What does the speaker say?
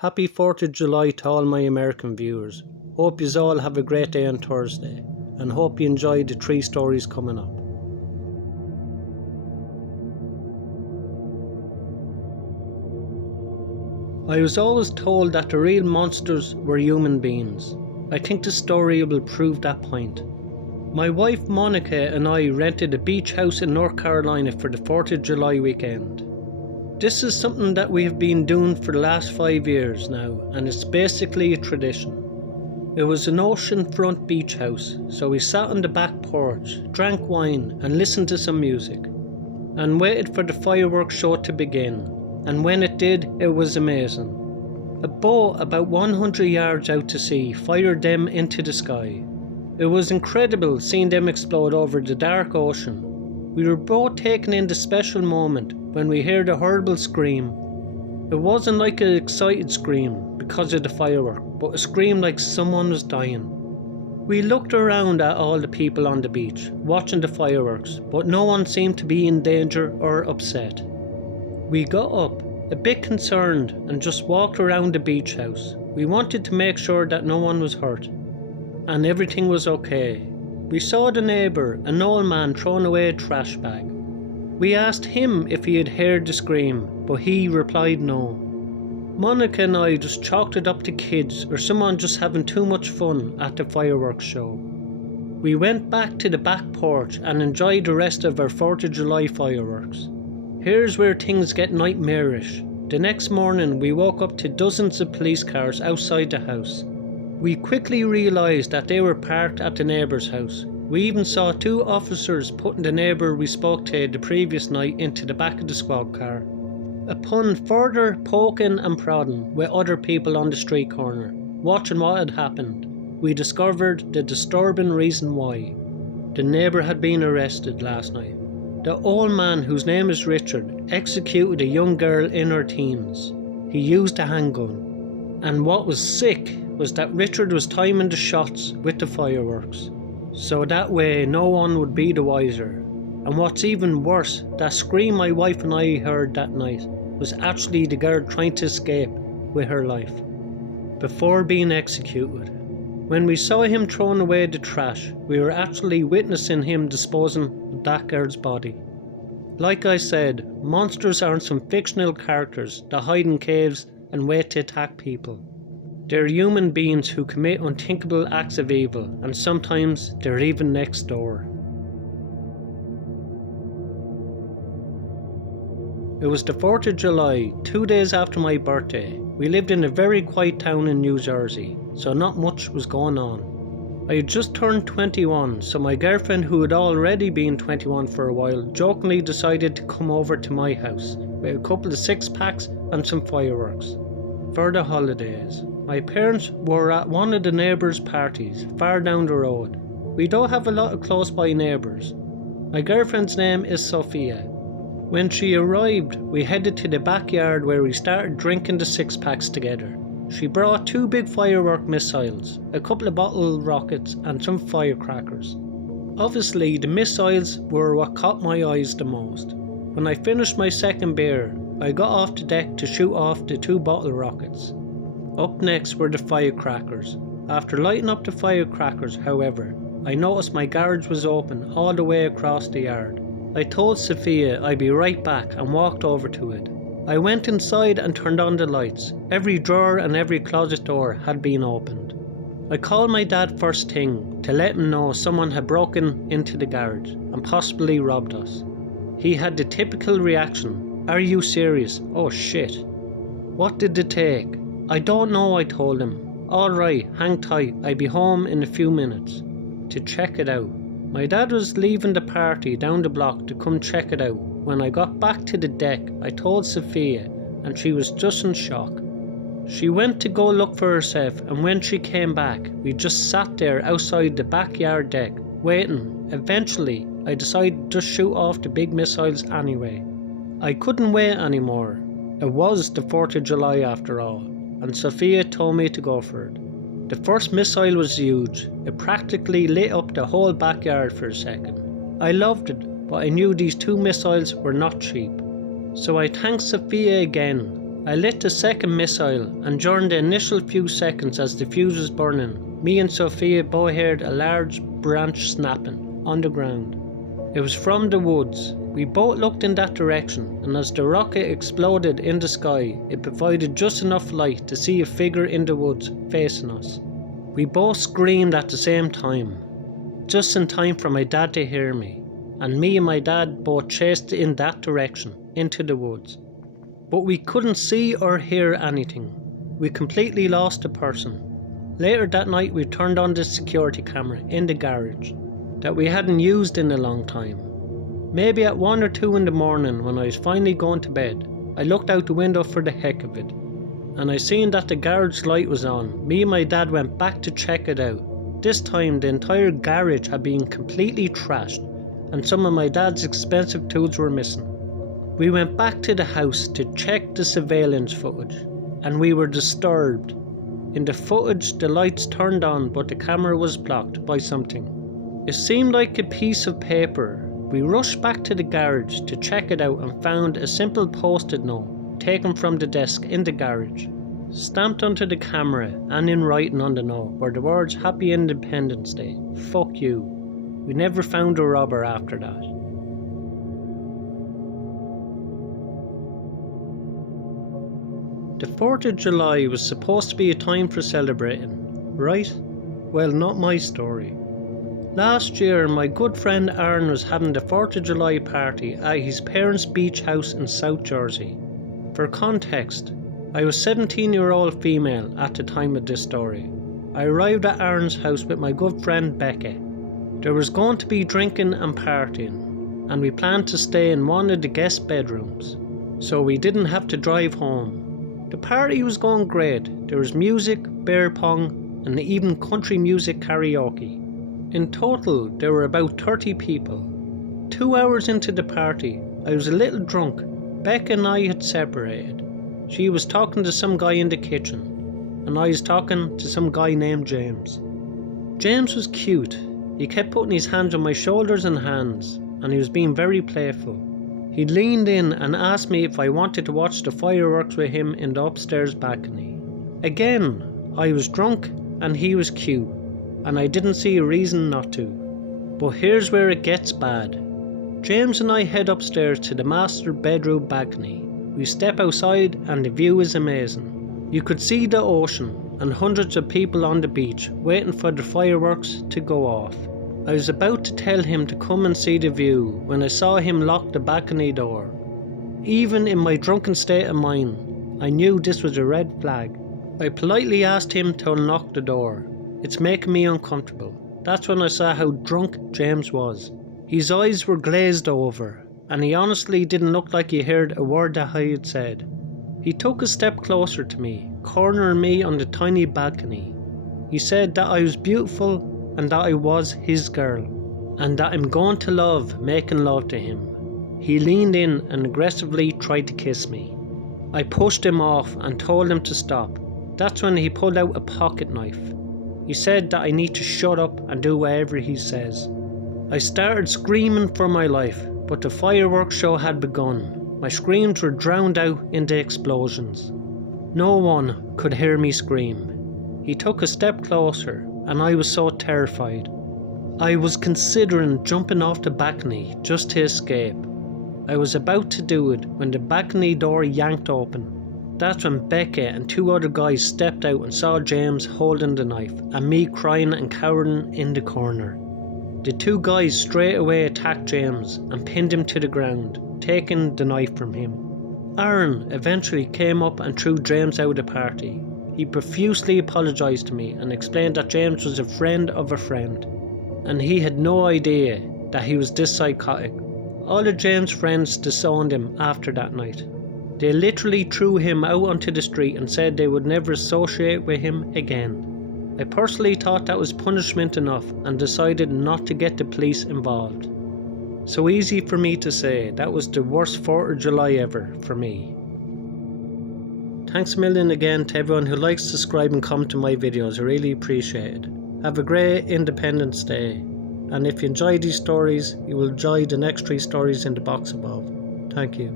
Happy 4th of July to all my American viewers. Hope yous all have a great day on Thursday, and hope you enjoy the 3 stories coming up. I was always told that the real monsters were human beings. I think the story will prove that point. My wife Monica and I rented a beach house in North Carolina for the 4th of July weekend. This is something that we have been doing for the last 5 years now, and it's basically a tradition. It was an oceanfront beach house, so we sat on the back porch, drank wine and listened to some music, and waited for the fireworks show to begin, and when it did, it was amazing. A boat about 100 yards out to sea fired them into the sky. It was incredible seeing them explode over the dark ocean. We were both taken in the special moment when we heard a horrible scream. It wasn't like an excited scream because of the firework, but a scream like someone was dying. We looked around at all the people on the beach, watching the fireworks, but no one seemed to be in danger or upset. We got up, a bit concerned, and just walked around the beach house. We wanted to make sure that no one was hurt, and everything was okay. We saw the neighbour, an old man, throwing away a trash bag. We asked him if he had heard the scream, but he replied no. Monica and I just chalked it up to kids or someone just having too much fun at the fireworks show. We went back to the back porch and enjoyed the rest of our 4th of July fireworks. Here's where things get nightmarish. The next morning we woke up to dozens of police cars outside the house. We quickly realised that they were parked at the neighbour's house. We even saw 2 officers putting the neighbour we spoke to the previous night into the back of the squad car. Upon further poking and prodding with other people on the street corner, watching what had happened, we discovered the disturbing reason why. The neighbour had been arrested last night. The old man, whose name is Richard, executed a young girl in her teens. He used a handgun. And what was sick was that Richard was timing the shots with the fireworks, so that way no one would be the wiser. And what's even worse, that scream my wife and I heard that night was actually the girl trying to escape with her life before being executed. When we saw him throwing away the trash, we were actually witnessing him disposing of that girl's body. Like I said, monsters aren't some fictional characters that hide in caves and wait to attack people. They're human beings who commit unthinkable acts of evil, and sometimes they're even next door. It was the 4th of July, 2 days after my birthday. We lived in a very quiet town in New Jersey, so not much was going on. I had just turned 21, so my girlfriend, who had already been 21 for a while, jokingly decided to come over to my house with a couple of 6-packs and some fireworks for the holidays. My parents were at one of the neighbours' parties far down the road. We don't have a lot of close by neighbours. My girlfriend's name is Sophia. When she arrived, we headed to the backyard where we started drinking the 6-packs together. She brought 2 big firework missiles, a couple of bottle rockets and some firecrackers. Obviously the missiles were what caught my eyes the most. When I finished my second beer, I got off the deck to shoot off the 2 bottle rockets. Up next were the firecrackers. After lighting up the firecrackers, however, I noticed my garage was open all the way across the yard. I told Sophia I'd be right back and walked over to it. I went inside and turned on the lights. Every drawer and every closet door had been opened. I called my dad first thing to let him know someone had broken into the garage and possibly robbed us. He had the typical reaction, "Are you serious? Oh shit. What did it take?" "I don't know," I told him. "Alright, hang tight, I'll be home in a few minutes to check it out." My dad was leaving the party down the block to come check it out. When I got back to the deck, I told Sophia, and she was just in shock. She went to go look for herself, and when she came back, we just sat there outside the backyard deck, waiting. Eventually, I decided to just shoot off the big missiles anyway. I couldn't wait anymore. It was the 4th of July after all, and Sophia told me to go for it. The first missile was huge. It practically lit up the whole backyard for a second. I loved it, but I knew these 2 missiles were not cheap. So I thanked Sophia again. I lit the second missile, and during the initial few seconds as the fuse was burning, me and Sophia both heard a large branch snapping on the ground. It was from the woods. We both looked in that direction, and as the rocket exploded in the sky, it provided just enough light to see a figure in the woods facing us. We both screamed at the same time, just in time for my dad to hear me, and me and my dad both chased in that direction, into the woods. But we couldn't see or hear anything. We completely lost the person. Later that night we turned on the security camera in the garage that we hadn't used in a long time. Maybe at 1 or 2 in the morning, when I was finally going to bed, I looked out the window for the heck of it, and I seen that the garage light was on. Me and my dad went back to check it out. This time the entire garage had been completely trashed, and some of my dad's expensive tools were missing. We went back to the house to check the surveillance footage, and we were disturbed. In the footage the lights turned on, but the camera was blocked by something. It seemed like a piece of paper. We rushed back to the garage to check it out and found a simple post-it note taken from the desk in the garage. Stamped onto the camera and in writing on the note were the words "Happy Independence Day, fuck you." We never found the robber after that. The 4th of July was supposed to be a time for celebrating, right? Well, not my story. Last year, my good friend Aaron was having the 4th of July party at his parents' beach house in South Jersey. For context, I was a 17-year-old female at the time of this story. I arrived at Aaron's house with my good friend Becca. There was going to be drinking and partying, and we planned to stay in one of the guest bedrooms, so we didn't have to drive home. The party was going great. There was music, beer pong, and even country music karaoke. In total, there were about 30 people. 2 hours into the party, I was a little drunk. Becca and I had separated. She was talking to some guy in the kitchen, and I was talking to some guy named James. James was cute. He kept putting his hands on my shoulders and hands, and he was being very playful. He leaned in and asked me if I wanted to watch the fireworks with him in the upstairs balcony. Again, I was drunk and he was cute, and I didn't see a reason not to. But here's where it gets bad. James and I head upstairs to the master bedroom balcony. We step outside and the view is amazing. You could see the ocean and hundreds of people on the beach waiting for the fireworks to go off. I was about to tell him to come and see the view when I saw him lock the balcony door. Even in my drunken state of mind, I knew this was a red flag. I politely asked him to unlock the door. It's making me uncomfortable. That's when I saw how drunk James was. His eyes were glazed over, and he honestly didn't look like he heard a word that I had said. He took a step closer to me, cornering me on the tiny balcony. He said that I was beautiful and that I was his girl, and that I'm going to love making love to him. He leaned in and aggressively tried to kiss me. I pushed him off and told him to stop. That's when he pulled out a pocket knife. He said that I need to shut up and do whatever he says. I started screaming for my life, but the fireworks show had begun. My screams were drowned out in the explosions. No one could hear me scream. He took a step closer, and I was so terrified. I was considering jumping off the balcony just to escape. I was about to do it when the balcony door yanked open. That's when Becca and 2 other guys stepped out and saw James holding the knife and me crying and cowering in the corner. The 2 guys straight away attacked James and pinned him to the ground, taking the knife from him. Aaron eventually came up and threw James out of the party. He profusely apologised to me and explained that James was a friend of a friend, and he had no idea that he was this psychotic. All of James' friends disowned him after that night. They literally threw him out onto the street and said they would never associate with him again. I personally thought that was punishment enough and decided not to get the police involved. So easy for me to say, that was the worst 4th of July ever for me. Thanks a million again to everyone who likes, subscribe and comment to my videos. I really appreciate it. Have a great Independence Day. And if you enjoy these stories, you will enjoy the next 3 stories in the box above. Thank you.